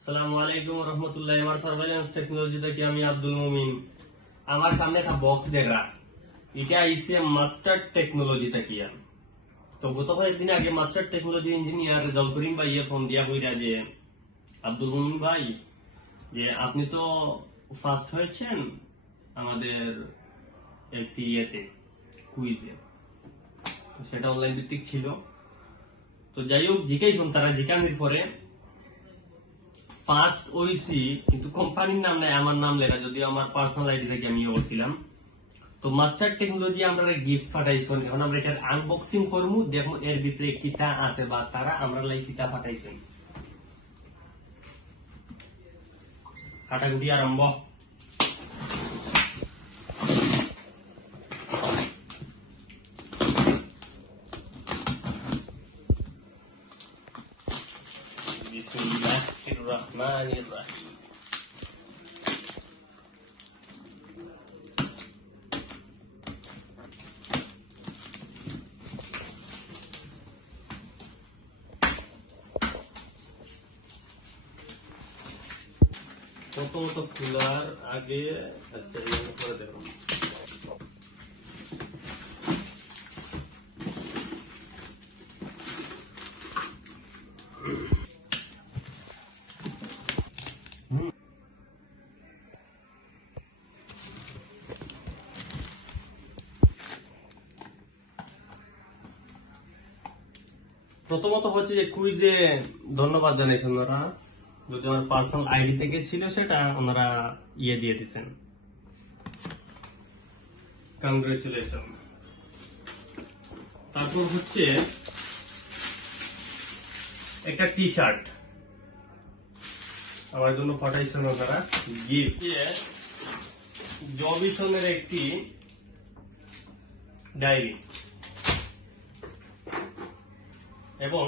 আসসালামু আলাইকুম রহমতুল্লাহ। আমার সার্ভাইলেন্স টেকনোলজি থেকে আমি আব্দুল মুমিন। আমার সামনে একটা বক্স দেখা, এটা আইসে মাস্টার টেকনোলজি থেকে। তো গত কয়েকদিন আগে master technology engineer Rezaul Karim ভাই ফোন দিয়া কইরা যে আব্দুল মুমিন ভাই, যে আপনি তো ফার্স্ট হয়েছেন আমাদের একটি ইয়েতে কুইজে, সেটা অনলাইন ভিত্তিক ছিল। তো যাই হোক জিজ্ঞাসন, তারা জিজ্ঞাসির পরে ফার্স্ট ওইসি, কিন্তু কোম্পানির নাম নাই, আমার নাম লেখা, যদিও আমার পার্সোনাল আইডি থেকে আমি বলছিলাম। তো মাস্টার টেকনোলজি আমরা গিফট পাঠাইছেন, এখন আমরা এটার আনবক্সিং করবো, দেখো এর ভিতরে কিটা আছে বা তারা আমরা লাই কিটা পাঠাইছেন। কাটাকুটি আরম্ভ। বিসমিল্লাহির রহমানির রহিম। প্রথমত খোলার আগে করে দেখুন, প্রথমত হচ্ছে যে কুইজে ধন্যবাদ জানাইছেন ওনারা, যদি আমার পার্সোনাল আইডি থেকে ছিল সেটা ওনারা ইয়ে দিয়ে দিচ্ছেন, কংগ্রেচুলেশন। তারপর হচ্ছে একটা টি শার্ট আমার জন্য পাঠাইছেন ওনারা গিফট। জবিসনের একটি ডায়েরি এবং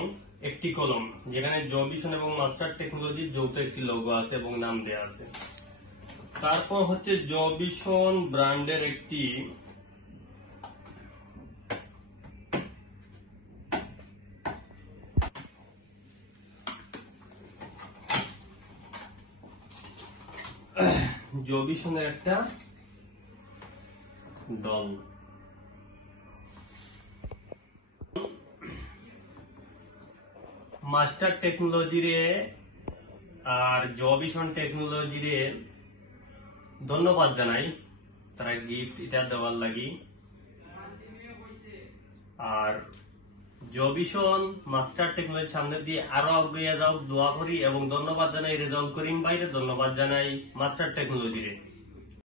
একটি কলম, যেখানে জবিসন এবং মাস্টার টেকনোলজির যৌথ একটি লোগো আছে এবং নাম দেয়া আছে। তারপর হচ্ছে জবিসন ব্র্যান্ডের একটি জবিসনের একটা ডল। মাস্টার টেকনোলজিরে আর জবিসন টেকনোলজিরে ধন্যবাদ জানাই, তারা গিফট এটা দেওয়ার লাগি। আর জবিসন মাস্টার টেকনোলজির সামনে দিয়ে আরো এগিয়ে যাও দোয়া করি, এবং ধন্যবাদ জানাই রেজাউল করিম ভাইরে, ধন্যবাদ জানাই মাস্টার টেকনোলজিরে।